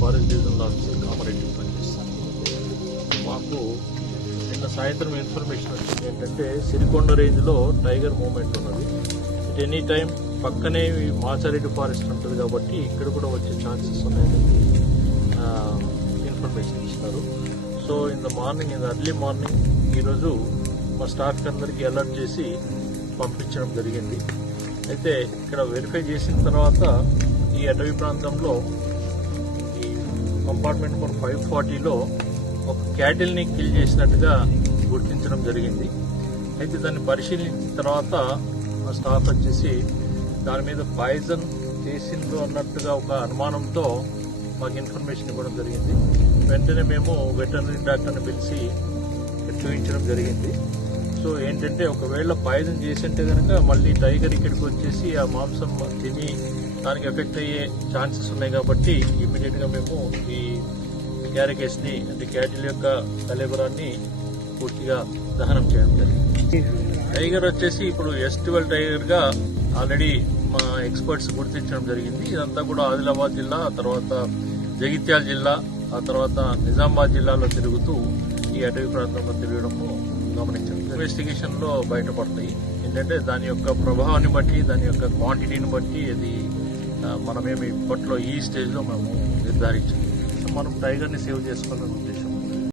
Forest divisional officer Kamareddy పనిచేస్తాను మాకు నిన్న సాయంత్రం ఇన్ఫర్మేషన్ వచ్చింది ఏంటంటే సిరికొండ రేంజ్లో టైగర్ మూమెంట్ ఉన్నది. ఇట్ ఎనీ టైం పక్కనే మాచారెడ్డి ఫారెస్ట్ ఉంటుంది కాబట్టి ఇక్కడ కూడా వచ్చే ఛాన్సెస్ ఉన్నాయని ఇన్ఫర్మేషన్ ఇచ్చినారు. So in the morning in early morning ఈరోజు మా స్టాఫ్కి అందరికీ అలర్ట్ చేసి పంపించడం జరిగింది. అయితే ఇక్కడ వెరిఫై చేసిన తర్వాత ఈ అటవీ ప్రాంతంలో కంపార్ట్మెంట్ నెంబర్ ఫైవ్ ఫార్టీలో ఒక క్యాటిల్ని కిల్ చేసినట్టుగా గుర్తించడం జరిగింది. అయితే దాన్ని పరిశీలించిన తర్వాత మా స్టాఫ్ వచ్చేసి దాని మీద పాయిజన్ చేసిండ్రు అన్నట్టుగా ఒక అనుమానంతో మాకు ఇన్ఫర్మేషన్ ఇవ్వడం జరిగింది. వెంటనే మేము వెటర్నరీ డాక్టర్ని పిలిచి చూపించడం జరిగింది. సో ఏంటంటే ఒకవేళ పాయిజన్ చేసింటే కనుక మళ్ళీ టైగర్ ఇక్కడికి వచ్చేసి ఆ మాంసం తిని దానికి ఎఫెక్ట్ అయ్యే ఛాన్సెస్ ఉన్నాయి కాబట్టి ఇమీడియట్గా మేము ఈ క్యారికేస్ని అంటే క్యాటిల్ యొక్క కలేబరాన్ని పూర్తిగా దహనం చేయడం జరిగింది. టైగర్ వచ్చేసి ఇప్పుడు ఎస్ ట్వెల్వ్ టైగర్గా ఆల్రెడీ మా ఎక్స్పర్ట్స్ గుర్తించడం జరిగింది. ఇదంతా కూడా ఆదిలాబాద్ జిల్లా తర్వాత జగిత్యాల జిల్లా ఆ తర్వాత నిజామాబాద్ జిల్లాలో తిరుగుతూ ఈ అటవీ ప్రాంతంలో తిరగడము గమనించాం ఇన్వెస్టిగేషన్లో బయటపడతాయి. ఏంటంటే దాని యొక్క ప్రభావాన్ని బట్టి దాని యొక్క క్వాంటిటీని బట్టి అది మనమేమి ఇప్పట్లో ఈ స్టేజ్లో మనము నిర్ధారించాం సో మనం టైగర్ని సేవ్ చేసుకోవాలనే ఉద్దేశం.